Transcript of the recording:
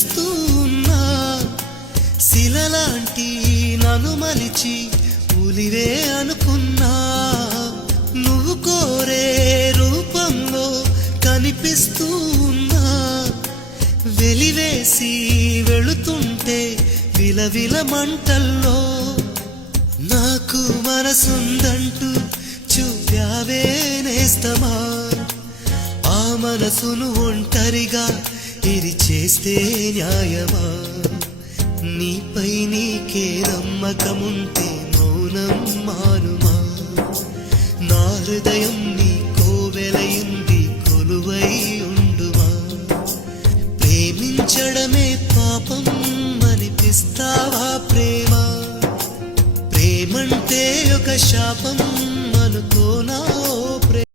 కనిపిస్తూ ఉన్నా శిలలాంటి నన్ను మలిచి ఉలివే అనుకున్నా నువ్వు కోరే రూపంలో కనిపిస్తూ ఉన్నా వెలివేసి వెళుతుంటే విలవిల మంటల్లో నాకు మనసుందంటూ చూపావే నేస్తమా ఆ మనసును ఒంటరిగా ఇది చేస్తే న్యాయమా నీపై నీకే నమ్మకముంటే మౌనం మానుమా నా హృదయం నీ కోవెలయింది కొలువై ఉండుమా ప్రేమించడమే పాపం అనిపిస్తావా ప్రేమ ప్రేమంటే ఒక శాపం అనుకోనా